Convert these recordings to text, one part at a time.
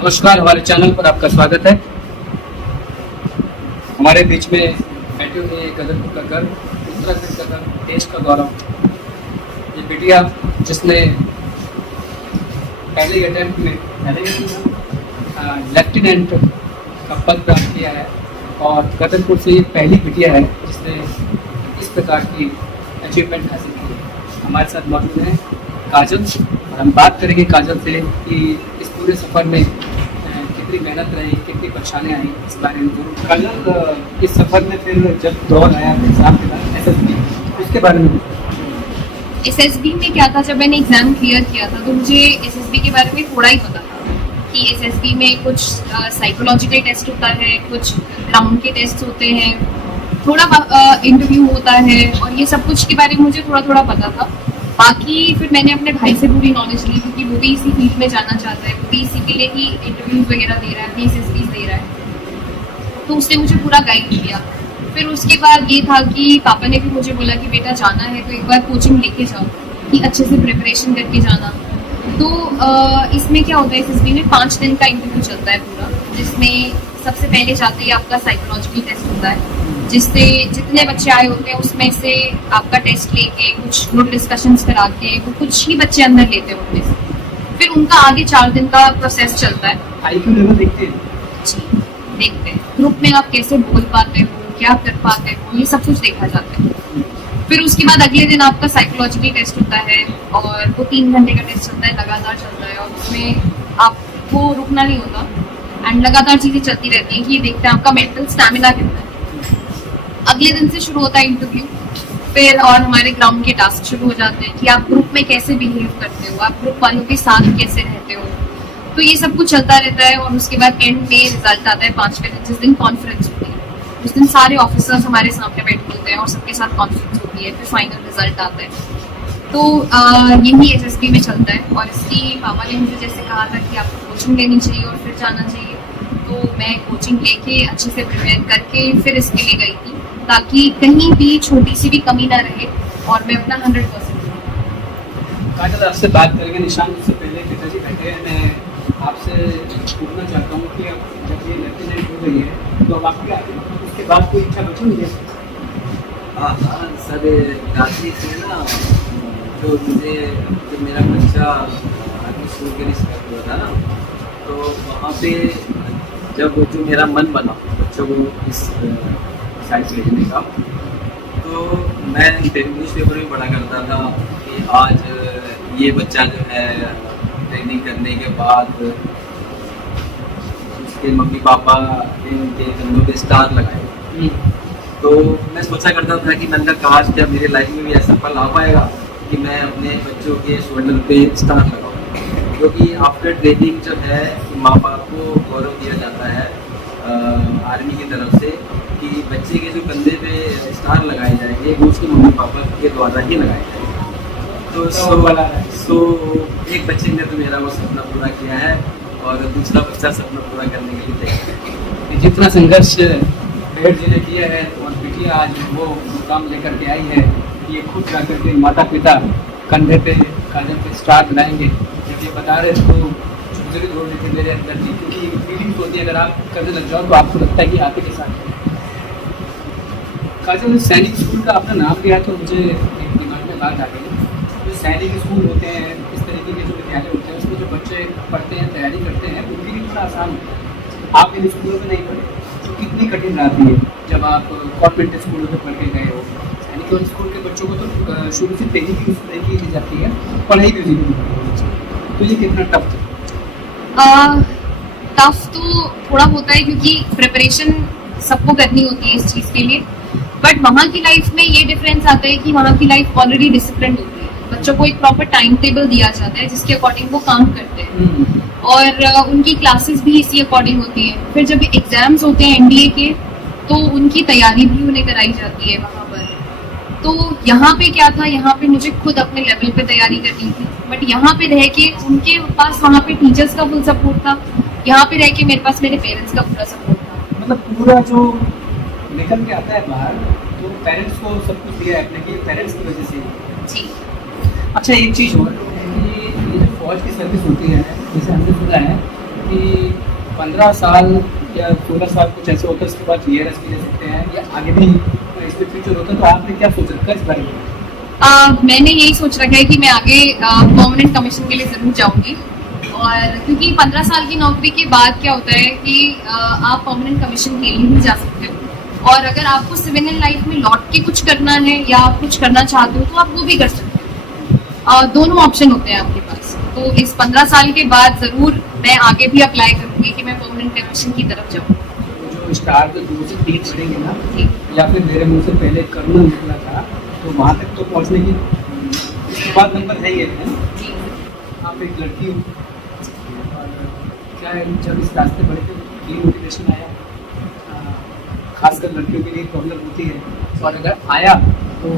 नमस्कार, हमारे चैनल पर आपका स्वागत है। हमारे बीच में बैठे हुए गदरपुर का गर्व, उत्तराखंड का गर्व, देश का गौरव, ये बिटिया जिसने पहले अटेम्प्ट में लेफ्टिनेंट का पद प्राप्त किया है और गदरपुर से ये पहली बिटिया है जिसने इस प्रकार की अचीवमेंट हासिल की है। हमारे साथ मौजूद हैं काजल और हम बात करेंगे काजल से कि इस पूरे सफ़र में कितनी मेहनत रही, कितनी परेशानियाँ आई, इस बारे में जरूर। काजल, इस सफ़र में फिर जब दौर आया एग्जाम के बाद SSB, उसके बारे में SSB में क्या था, जब मैंने एग्ज़ाम क्लियर किया था तो मुझे SSB के बारे में थोड़ा ही पता था कि SSB में कुछ साइकोलॉजिकल टेस्ट होता है, कुछ ग्राउंड के टेस्ट होते हैं, थोड़ा इंटरव्यू होता है और ये सब कुछ के बारे में मुझे थोड़ा थोड़ा पता था। बाकी फिर मैंने अपने भाई से पूरी नॉलेज ली क्योंकि वो भी इसी फील्ड में जाना चाहता है, वो भी इसी के लिए ही इंटरव्यूज वगैरह दे रहा है, SSBs दे रहा है, तो उसने मुझे पूरा गाइड किया। फिर उसके बाद ये था कि पापा ने भी मुझे बोला कि बेटा जाना है तो एक बार कोचिंग लेके जाओ, कि अच्छे से प्रिपरेशन करके जाना। तो इसमें क्या होता है, SSB में 5 दिन का इंटरव्यू चलता है पूरा, जिसमें सबसे पहले जाते ही आपका साइकोलॉजिकल टेस्ट होता है, जिससे जितने बच्चे आए होते हैं उसमें से आपका टेस्ट लेके कुछ ग्रुप डिस्कशंस करा के वो कुछ ही बच्चे अंदर लेते हैं उनमें से। फिर उनका आगे 4 दिन का प्रोसेस चलता है। IQ लेवल देखते हैं जी, देखते हैं ग्रुप में आप कैसे बोल पाते हो, क्या कर पाते हो, ये सब कुछ देखा जाता है। फिर उसके बाद अगले दिन आपका साइकोलॉजिकल टेस्ट होता है और वो 3 घंटे का टेस्ट चलता है, लगातार चलता है और उसमें आपको रुकना नहीं होता एंड लगातार चीज़ें चलती रहती हैं कि ये देखते हैं आपका मेंटल स्टैमिना कितना है। अगले दिन से शुरू होता है इंटरव्यू, फिर और हमारे ग्राउंड के टास्क शुरू हो जाते हैं कि आप ग्रुप में कैसे बिहेव करते हो, आप ग्रुप वालों के साथ कैसे रहते हो, तो ये सब कुछ चलता रहता है। और उसके बाद एंड में रिजल्ट आता है 5वें दिन, जिस दिन कॉन्फ्रेंस होती है। उस दिन सारे ऑफिसर्स हमारे सामने बैठे होते हैं और सबके साथ कॉन्फ्रेंस होती है, फिर फाइनल रिजल्ट आता है। तो यही SSB में चलता है। और इसकी पापा ने मुझे जैसे कहा था कि आपको कोचिंग लेनी चाहिए और फिर जाना चाहिए, तो मैं कोचिंग लेके अच्छे से प्रिपेयर करके फिर इसके लिए गई थी, ताकि कहीं भी छोटी सी भी कमी ना रहे और मैं अपना 100% दूँ। काजल, आपसे बात करेंगे निशान से पहले पिताजी बैठे हैं। मैं आपसे पूछना चाहता हूँ कि अब जब ये लेफ्टिनेंट हो गई है तो अब आप क्या करें, उसके बाद कोई इच्छा बची नहीं है? हाँ सर, दादी से ना जो मुझे जब मेरा बच्चा आर्मी स्कूल के लिए सिलेक्ट हुआ था ना, तो वहाँ पे जब जो मेरा मन बना बच्चों को इस साइड भेजने का, तो मैं न्यूज़पेपर में पढ़ा करता था कि आज ये बच्चा जो है ट्रेनिंग करने के बाद उसके मम्मी पापा ने उनके कंधों पे स्टार लगाए। तो मैं सोचा करता था कि मैंने कहा काश क्या मेरे लाइफ में भी ऐसा पल आ पाएगा कि मैं अपने बच्चों के शोल्डर पे स्टार लगाऊँ, क्योंकि आफ्टर ट्रेनिंग जब है माँ बाप को गौरव दिया जाता है आर्मी की तरफ से कि बच्चे के जो कंधे पे स्टार लगाए जाएंगे वो उसके मम्मी पापा के द्वारा ही लगाए जाएंगे। तो एक बच्चे ने तो मेरा वो सपना पूरा किया है और दूसरा बच्चा सपना पूरा करने के लिए तैयार है। जितना संघर्ष भेड़ जी ने किया है और बिटिया आज वो मुकाम लेकर के आई है, ये खुद जाकर के माता पिता कंधे पे काजल पे स्टार बनाएंगे। जब ये बता रहे तो जरूर रोड लेके मेरे अंदर थी, क्योंकि फीलिंग्स होती है अगर आप करने लग जाओ तो आपको लगता है कि आप ही के साथ। काजल, सैनिक स्कूल का आपका नाम लिया तो मुझे एक दिमाग में बात आ गई। जो सैनिक स्कूल होते हैं, इस तरीके के जो विद्यालय होते हैं, उसमें जो बच्चे पढ़ते हैं, तैयारी करते हैं, उनके लिए थोड़ा आसान होता है। आप इन स्कूलों में नहीं पढ़े तो कितनी कठिन रहती है जब आप कॉन्वेंट स्कूलों में पढ़ के गए हो? सैनिक स्कूल के बच्चों को तो शुरू से ट्रेनिंग की जाती है, पढ़ाई भी उसी की, तो ये कितना टफ था? टफ तो थोड़ा होता है क्योंकि प्रिपरेशन सबको करनी होती है इस चीज़ के लिए, बट वहाँ की लाइफ में ये डिफरेंस आता है कि वहाँ की लाइफ ऑलरेडी डिसिप्लिन होती है। बच्चों को एक प्रॉपर टाइम टेबल दिया जाता है जिसके अकॉर्डिंग वो काम करते हैं और उनकी क्लासेस भी इसी अकॉर्डिंग होती है। फिर जब एग्जाम्स होते हैं NDA के, तो उनकी तैयारी भी उन्हें कराई जाती है वहाँ पर। तो यहाँ पे क्या था, यहाँ पे मुझे खुद अपने लेवल पे तैयारी करनी थी, बट यहाँ पे रह के उनके पास वहाँ पे टीचर्स का फुल सपोर्ट था, यहाँ पे रह के मेरे पास मेरे पेरेंट्स का पूरा सपोर्ट था। मतलब पूरा जो निकल के आता है बाहर, तो पेरेंट्स को सब कुछ दिया है अपने के पेरेंट्स की वजह से जी। अच्छा, एक चीज़ और कि ये जो फौज की सर्विस होती है, जैसे हमने सुना है कि 15 साल या 16 साल कुछ ऐसे होता है, उसके बाद वीआरएस भी ले सकते हैं या आगे भी इसमें फ्यूचर होता है, तो आपने क्या सोच रखा है इस बारे में? मैंने यही सोच रखा है कि मैं आगे परमानेंट कमीशन के लिए ज़रूर जाऊंगी। और क्योंकि 15 साल की नौकरी के बाद क्या होता है कि आप परमानेंट कमीशन के लिए भी जा सकते हो, और अगर आपको सिविलियन लाइफ में लौट के कुछ करना है या आप कुछ करना चाहते हो तो आप वो भी कर सकते हो। दोनों ऑप्शन होते हैं आपके पास। तो इस 15 साल के बाद ज़रूर मैं आगे भी अप्लाई करूँगी कि मैं परमानेंट कमीशन की तरफ जाऊँ। जो स्टार जो 2 से 3 बढ़ेंगे ना, या फिर मेरे मुंह से पहले करोना निकला था, तो वहाँ तक तो पहुँचने की उसके बाद नंबर है ही है। आप एक लड़की हो, और क्या है, जब इस रास्ते बढ़े तो ये मोटिवेशन आया, खासकर लड़कियों के लिए प्रॉब्लम होती है, और अगर आया तो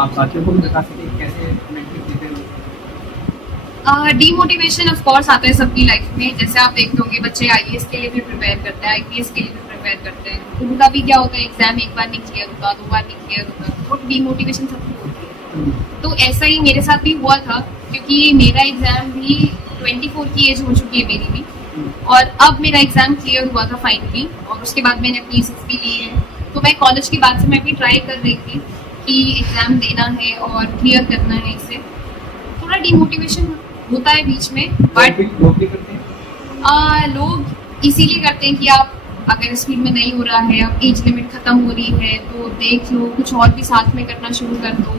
आप साथियों को भी बता सकें कैसे मेंटली देते हो। डीमोटिवेशन ऑफ कोर्स आता है सबकी लाइफ में। जैसे आप देखते होंगे बच्चे आईएएस के लिए भी प्रिपेयर करते हैं, आईपीएस के लिए भी प्रिपेयर करते हैं, उनका भी क्या होता है, एग्जाम एक बार नहीं क्लियर होता, 2 बार नहीं क्लियर होता, वो डीमोटिवेशन सबको होती है। तो ऐसा ही मेरे साथ भी हुआ था, क्योंकि मेरा एग्जाम भी 24 की एज हो चुकी है मेरी भी, और अब मेरा एग्जाम क्लियर हुआ था फाइनली, और उसके बाद मैंने अपनी एसएसबी ली है। तो मैं कॉलेज के बाद से मैं भी ट्राई कर रही थी कि एग्जाम देना है और क्लियर करना है इसे। थोड़ा डीमोटिवेशन होता है बीच में, बट लोग भी करते हैं। लोग इसीलिए करते हैं कि आप अगर इस फील्ड में नहीं हो रहा है, अब एज लिमिट खत्म हो रही है, तो देख लो कुछ और भी साथ में करना शुरू कर दो,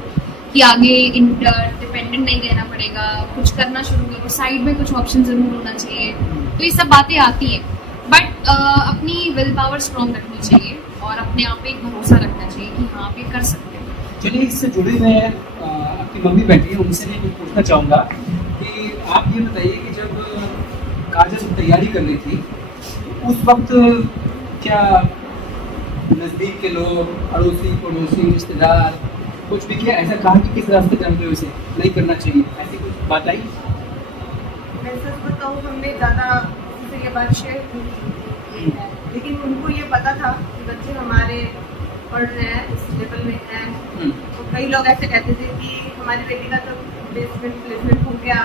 कि आगे डिपेंडेंट नहीं रहना पड़ेगा, कुछ करना शुरू करो, साइड में कुछ ऑप्शन ज़रूर होना चाहिए। तो ये सब बातें आती हैं, बट अपनी विल पावर स्ट्रॉन्ग रखनी चाहिए और अपने आप पे एक भरोसा रखना चाहिए कि हाँ आप ये कर सकते हो। चलिए, इससे जुड़े हुए आपकी मम्मी बैठी है, उनसे मैं कुछ पूछना चाहूँगा कि आप ये बताइए कि जब काजल तैयारी कर रही थी, तो उस वक्त क्या नज़दीक के लोग, अड़ोसी पड़ोसी रिश्तेदार कुछ भी किया, ऐसा कहा कि किस रास्ते चल रहे हो, इसे नहीं करना चाहिए, ऐसी कुछ बात आई? मैं सच बताऊँ, हमने ज़्यादा किसी से ये बात शेयर की, लेकिन उनको ये पता था कि बच्चे हमारे पढ़ रहे हैं, इस लेवल में हैं। तो कई लोग ऐसे कहते थे कि हमारी बेटी का तो प्लेसमेंट हो गया,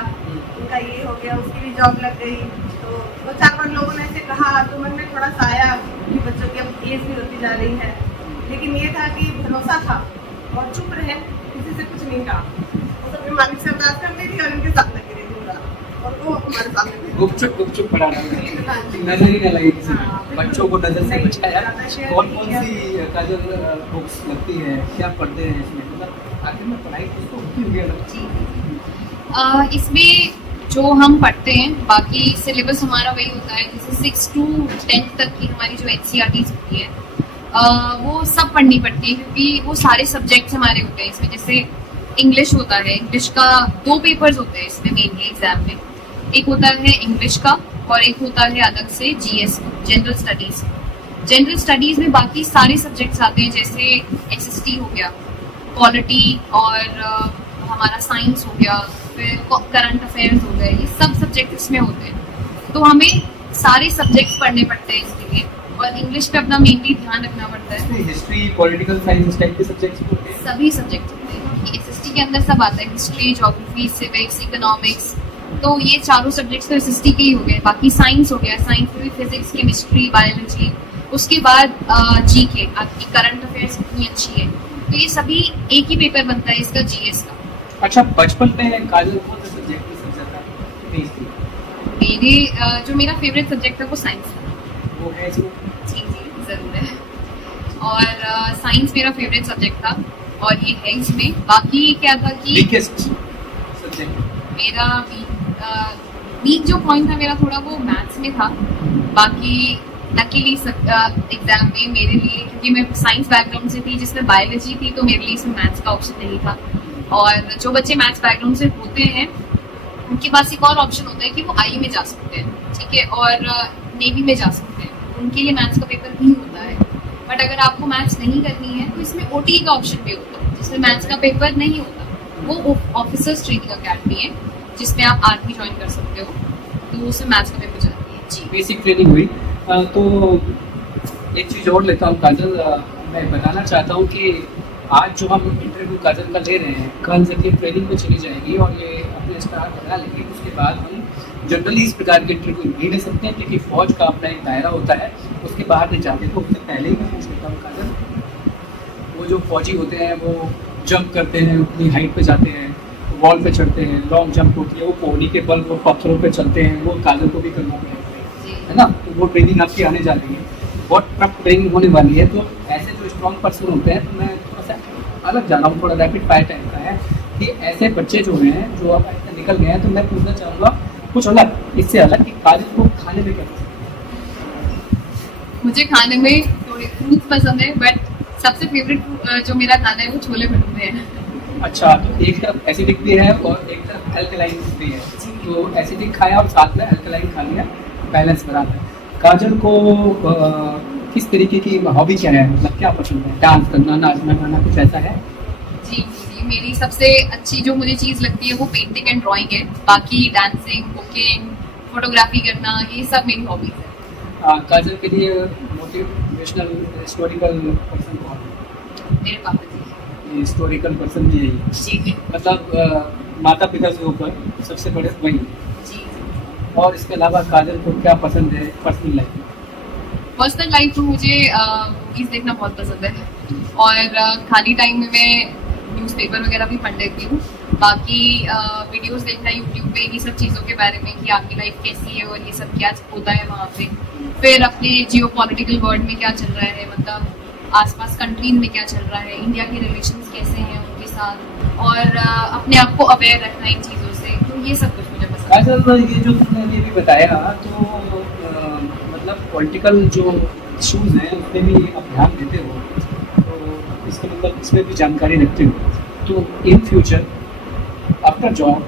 उनका ये हो गया, उसकी भी जॉब लग गई। तो 2-4 लोगों ने ऐसे कहा, तो मन में थोड़ा सा आया कि बच्चों की अब एज भी होती जा रही है, लेकिन ये था कि भरोसा था और चुप रहे, किसी से कुछ नहीं कहा। वो तो अपने मालिक से अरदास कर रही थी और उनके साथ लगी रही थी, और वो हमारे सामने गुपचुप पढ़ा रहा है, नजर ही न लगे किसी को, बच्चों को नजर से बचाया। कौन सी काजल बुक्स लगती है, क्या पढ़ते हैं इसमें, मतलब आखिर में पढ़ाई किसको होती होगी? इसमें जो हम पढ़ते हैं, बाकी सिलेबस हमारा वही होता है, जैसे 6 to 10 तक की हमारी जो NCERTs होती है, वो सब पढ़नी पड़ती है, क्योंकि वो सारे सब्जेक्ट्स हमारे होते हैं इसमें। जैसे इंग्लिश होता है, इंग्लिश का 2 पेपर्स होते हैं इसमें मेनली एग्जाम में, एक होता है इंग्लिश का और एक होता है अलग से GS, general studies. General studies में बाकी सारे सब्जेक्ट्स आते हैं, जैसे SST हो गया, पॉलिटी, और हमारा साइंस हो गया, फिर करंट अफेयर्स हो गए, ये सब सब्जेक्ट इसमें होते हैं। तो हमें सारे सब्जेक्ट्स पढ़ने पड़ते हैं इसके लिए, और इंग्लिश पे अपना मेनली ध्यान रखना पड़ता है। हिस्ट्री, पॉलिटिकल साइंस टाइप के सब्जेक्ट्स होते हैं, सभी सब्जेक्ट होते हैं। SST के अंदर सब आता है, हिस्ट्री, ज्योग्राफी, सिविक्स, इकोनॉमिक्स। तो ये चारों सब्जेक्ट्स तो SST के ही हो गए। बाकी साइंस हो गया, साइंस में भी फिजिक्स, केमिस्ट्री, बायोलॉजी। उसके बाद GK, आपकी करंट अफेयर्स कितनी अच्छी है, तो ये सभी एक ही पेपर बनता है इसका, GS का। अच्छा, बचपन में काजल कौन सा सब्जेक्ट में सबसे ज्यादा तेज थी? मेरे जो मेरा फेवरेट सब्जेक्ट था वो साइंस था। वो है जो जी ज़रूर है, और साइंस मेरा फेवरेट सब्जेक्ट था, और ये है इसमें। बाकी क्या था कि वीकेस्ट सब्जेक्ट मेरा वीक जो पॉइंट था मेरा थोड़ा वो मैथ्स में था। बाकी लकीली एग्जाम में मेरे लिए, क्योंकि मैं साइंस बैकग्राउंड से थी जिसमें बायोलॉजी थी, तो मेरे लिए इसमें मैथ्स का ऑप्शन नहीं था। और जो बच्चे मैथ्स बैकग्राउंड से होते हैं उनके पास एक और ऑप्शन होता है कि वो IE में जा सकते हैं, ठीक है, और नेवी में जा सकते हैं, उनके लिए मैथ्स का पेपर भी होता है। बट अगर आपको मैथ्स नहीं करनी है तो इसमें OTE का ऑप्शन भी होता है, जिसमें मैथ्स का पेपर नहीं होता। वो ऑफिसर्स ट्रेनिंग अकेडमी है जिसमें आप आर्मी ज्वाइन कर सकते हो, तो उसमें मैथ्स का पेपर जाती है। जी, बेसिक ट्रेनिंग हुई। तो एक चीज़ और लेता हूँ काजल, मैं बताना चाहता हूँ कि आज जो हम इंटरव्यू काजल का ले रहे हैं, कल जब ये ट्रेनिंग में चली जाएगी और ये अपने स्टार बना लेंगे, उसके बाद हम जनरली इस प्रकार के इंटरव्यू नहीं ले सकते हैं, क्योंकि फौज का अपना एक दायरा होता है, उसके बाहर नहीं जाते। तो उससे पहले ही मैं पूछ लेता हूँ काजल, वो जो फौजी होते हैं वो जंप करते हैं, अपनी हाइट पे जाते हैं, वॉल पे चढ़ते हैं, लॉन्ग जंप होती है, वो कोहनी के बल वो पत्थरों पे चलते हैं, वो काजल को भी करना पड़ेगा, है ना। तो वो ट्रेनिंग आपकी आने जा रही है, बहुत टफ ट्रेनिंग होने वाली है। तो ऐसे जो स्ट्रॉन्ग पर्सन होते हैं, तो मैं थोड़ा सा अलग जा रहा हूँ, थोड़ा रैपिड फायर टाइप का है कि ऐसे बच्चे जो हैं जो अब ऐसे निकल गए हैं, तो मैं पूछना चाहूँगा कुछ अलग, इससे अलग कि काजल को खाने में क्या पसंद है? मुझे खाने में थोड़े फ्रूट्स पसंद है, बट सबसे फेवरेट जो मेरा खाना है वो छोले भटूरे हैं। अच्छा, तो एक तरफ एसिडिक भी है और एक तरफ अल्कलाइन भी है, तो एसिडिक खाया और साथ में अल्कलाइन खा लिया, बैलेंस बराबर। काजल को किस तरीके की हॉबी क्या है, मतलब क्या पसंद है? डांस करना, नाचना गाना, कुछ ऐसा है? जी, मेरी सबसे अच्छी जो मुझे चीज़ लगती है वो पेंटिंग एंड ड्राइंग है। बाकी डांसिंग, कुकिंग, फोटोग्राफी करना, ये सब मेरी हॉबीज है। काजल के लिए मोटिवेशनल हिस्टोरिकल पर्सन कौन है? मेरे पापा जी। हिस्टोरिकल पर्सन भी यही, जी मतलब माता पिता से ऊपर सबसे बड़े वही। जी। और इसके अलावा काजल को क्या पसंद है पर्सनल लाइफ में? पर्सनल लाइफ में मुझे मूवीज देखना बहुत पसंद है, और खाली टाइम में मैं न्यूज़पेपर वगैरह भी पढ़ लेती हूँ। बाकी वीडियोस देखना यूट्यूब पे ये सब चीज़ों के बारे में कि आपकी लाइफ कैसी है और ये सब क्या होता है वहाँ पे। फिर अपने जियो पॉलिटिकल वर्ल्ड में क्या चल रहा है, मतलब आसपास कंट्रीज में क्या चल रहा है, इंडिया के रिलेशंस कैसे हैं उनके साथ, और अपने आप को अवेयर रखना इन चीज़ों से। तो ये सब कुछ मुझे पसंद है। काजल, ये जो तुमने अभी भी बताया, तो मतलब पॉलिटिकल जो इशूज़ हैं उस पर भी आप ध्यान देते हो, तो इसका मतलब इसमें भी जानकारी रखते हो। तो इन फ्यूचर आफ्टर जॉब,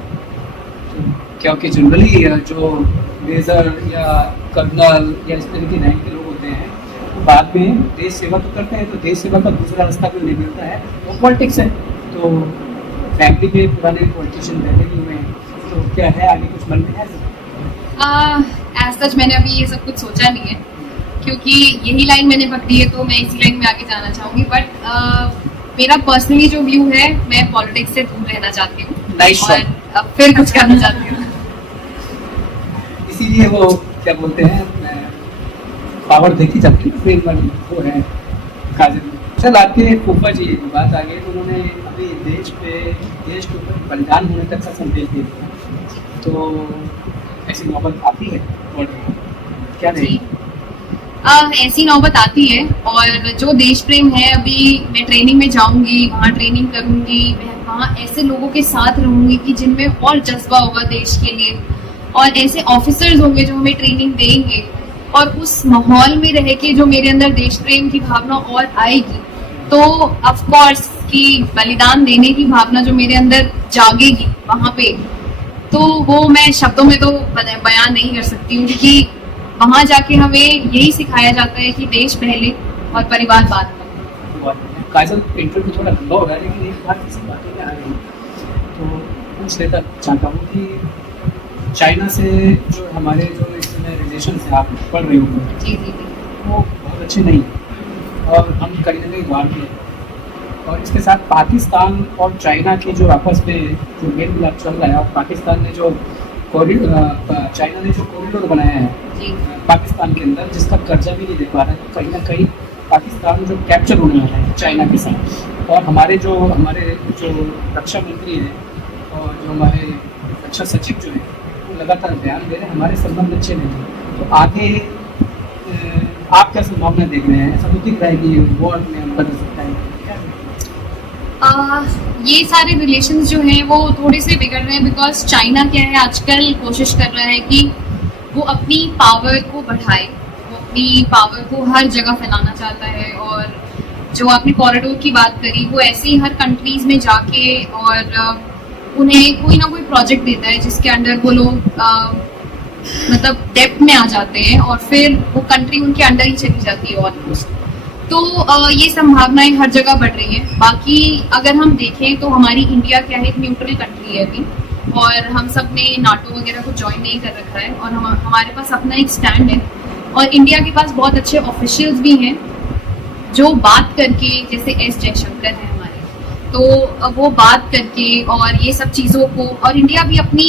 क्योंकि जनरली जो मेजर या कर्नल या इस तरह की रैंक के लोग होते हैं, वो बाद में देश सेवा तो करते हैं, तो देश सेवा का दूसरा रास्ता भी नहीं मिलता है, वो पॉलिटिक्स है। तो फैमिली में पुराने पॉलिटिशियन पहले भी हुए हैं, तो क्या है आगे कुछ मन में है? एज सच मैंने अभी ये सब कुछ सोचा नहीं है, क्योंकि यही लाइन मैंने पकड़ी है तो मैं इसी लाइन में आगे जाना चाहूँगी। बट मेरा पर्सनली जो व्यू है, मैं पॉलिटिक्स से दूर रहना चाहती हूँ और फिर कुछ करना चाहती हूँ। इसीलिए वो क्या बोलते हैं, पावर देखी जाती है, फिर वो है काजल। चल, आपके फूफा जी की बात आ गई, तो उन्होंने अभी देश के ऊपर बलिदान होने तक का संदेश दे दिया, तो ऐसी नौबत आती है और क्या नहीं? ऐसी नौबत आती है, और जो देश प्रेम है, अभी मैं ट्रेनिंग में जाऊंगी, वहाँ ट्रेनिंग करूंगी, मैं वहाँ ऐसे लोगों के साथ रहूंगी कि जिनमें और जज्बा होगा देश के लिए, और ऐसे ऑफिसर्स होंगे जो हमें ट्रेनिंग देंगे, और उस माहौल में रह के जो मेरे अंदर देश प्रेम की भावना और आएगी, तो ऑफ कोर्स कि बलिदान देने की भावना जो मेरे अंदर जागेगी वहाँ पे, तो वो मैं शब्दों में तो बयान नहीं कर सकती हूँ, क्योंकि वहाँ जाके हमें यही सिखाया जाता है कि देश पहले और परिवार बाद में। काजल, इंटरव्यू थोड़ा लंबा हो गया, लेकिन एक बात किसी बातों में आ गई, तो पूछ लेता चाहता हूँ कि चाइना से जो हमारे जो इस समय रिलेशन है, आप पढ़ रहे हो, जी, वो बहुत अच्छे नहीं है, और हम कहीं ना कहीं वार के, और इसके साथ पाकिस्तान और चाइना की जो आपस में जो मेल मिलाप चल रहा है, और पाकिस्तान ने जो चाइना ने जो कॉरिडोर बनाया है पाकिस्तान के अंदर, जिसका कर्जा भी नहीं दे पा रहा है, तो कहीं ना कहीं पाकिस्तान जो कैप्चर होने वाला है चाइना के साथ। और हमारे जो रक्षा मंत्री हैं और जो हमारे रक्षा सचिव जो है, वो लगातार बयान दे रहे हैं हमारे संबंध अच्छे नहीं हैं। तो आगे आप क्या संभावना देख रहे हैं? ऐसा तो दिख रहा है कि वॉर में बदल सकता है, ये सारे रिलेशंस जो हैं वो थोड़े से बिगड़ रहे हैं, बिकॉज चाइना क्या है, आजकल कोशिश कर रहा है कि वो अपनी पावर को बढ़ाए, वो अपनी पावर को हर जगह फैलाना चाहता है। और जो आपने कॉरिडोर की बात करी, वो ऐसे ही हर कंट्रीज में जाके और उन्हें कोई ना कोई प्रोजेक्ट देता है जिसके अंडर वो लोग मतलब डेप्थ में आ जाते हैं, और फिर वो कंट्री उनके अंडर ही चली जाती है ऑलमोस्ट। तो ये संभावनाएं हर जगह बढ़ रही हैं। बाकी अगर हम देखें तो हमारी इंडिया क्या है, एक न्यूट्रल कंट्री है अभी, और हम सब ने नाटो वगैरह को ज्वाइन नहीं कर रखा है, और हमारे पास अपना एक स्टैंड है, और इंडिया के पास बहुत अच्छे ऑफिशियल्स भी हैं जो बात करके, जैसे एस जयशंकर हैं हमारे, तो वो बात करके और ये सब चीज़ों को, और इंडिया भी अपनी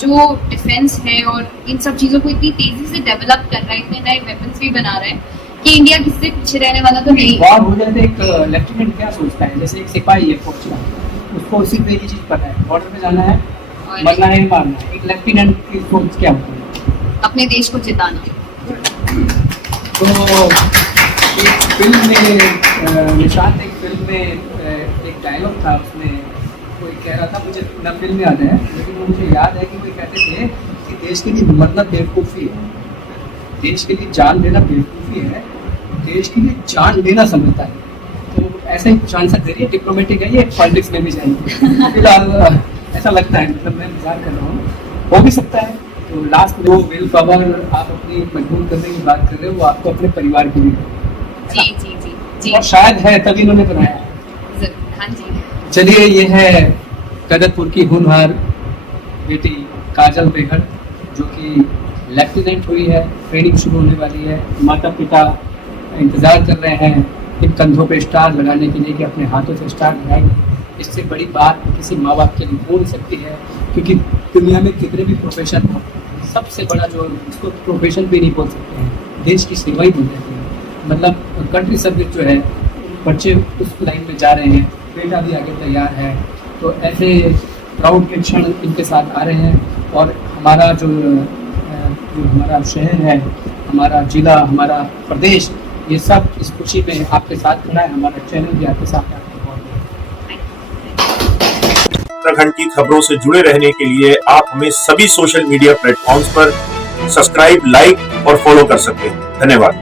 जो डिफेंस है और इन सब चीज़ों को इतनी तेजी से डेवलप कर रहा है, इतने नए वेपन्स भी बना रहे हैं कि इंडिया किसी से पीछे रहने वाला तो नहीं। वॉर हो जाए तो एक लेफ्टिनेंट क्या सोचता है, जैसे एक सिपाही है फौज का, उसको सिर्फ एक ही चीज़ पता है, बॉर्डर पे जाना है, और मरना है, मारना है। एक लेफ्टिनेंट की सोच क्या होती है? अपने देश को जिताना। तो एक फिल्म में निशांत, एक फिल्म में एक डायलॉग था, उसमें कोई कह रहा था, मुझे ना फिल्म याद है लेकिन वो मुझे याद है कि वो कहते थे कि देश के लिए मरना बेवकूफ़ी है, देश के लिए जान देना बेवकूफ़ी है, देश के लिए जान देना समझता है। तो ऐसा ही चांस है, डिप्लोमेटिक है ये, पॉलिटिक्स में भी जाएंगे फिलहाल ऐसा लगता है, मतलब मैं मजाक कर रहा हूँ, हो भी सकता है। तो लास्ट में वो विल पावर आप अपनी मजबूत करने की बात कर रहे हो, वो आपको अपने परिवार की भी जी जी जी जी, और शायद है तभी उन्होंने बनाया है। जरूर, हाँ जी। चलिए, ये है कदरपुर की होनहार बेटी काजल बेहड़, जो कि लेफ्टिनेंट हुई है, ट्रेनिंग शुरू होने वाली है। माता पिता इंतज़ार कर रहे हैं इन कंधों पे स्टार लगाने के लिए कि अपने हाथों से स्टार लगाएंगे। इससे बड़ी बात किसी माँ बाप के लिए हो नहीं सकती है, क्योंकि दुनिया में कितने भी प्रोफेशन हो, सबसे बड़ा जो इसको प्रोफेशन भी नहीं बोल सकते हैं, देश की सेवा ही बोल जाती है। मतलब कंट्री सर्विस जो है, बच्चे उस लाइन में जा रहे हैं, बेटा भी आगे तैयार है। तो ऐसे प्राउड के क्षण इनके साथ आ रहे हैं, और हमारा जो हमारा शहर है, हमारा जिला, हमारा प्रदेश, ये सब इस खुशी में आपके साथ खड़ा है। हमारा चैनल भी आपके साथ है। उत्तराखंड की खबरों से जुड़े रहने के लिए आप हमें सभी सोशल मीडिया प्लेटफॉर्म्स पर सब्सक्राइब, लाइक और फॉलो कर सकते हैं। धन्यवाद।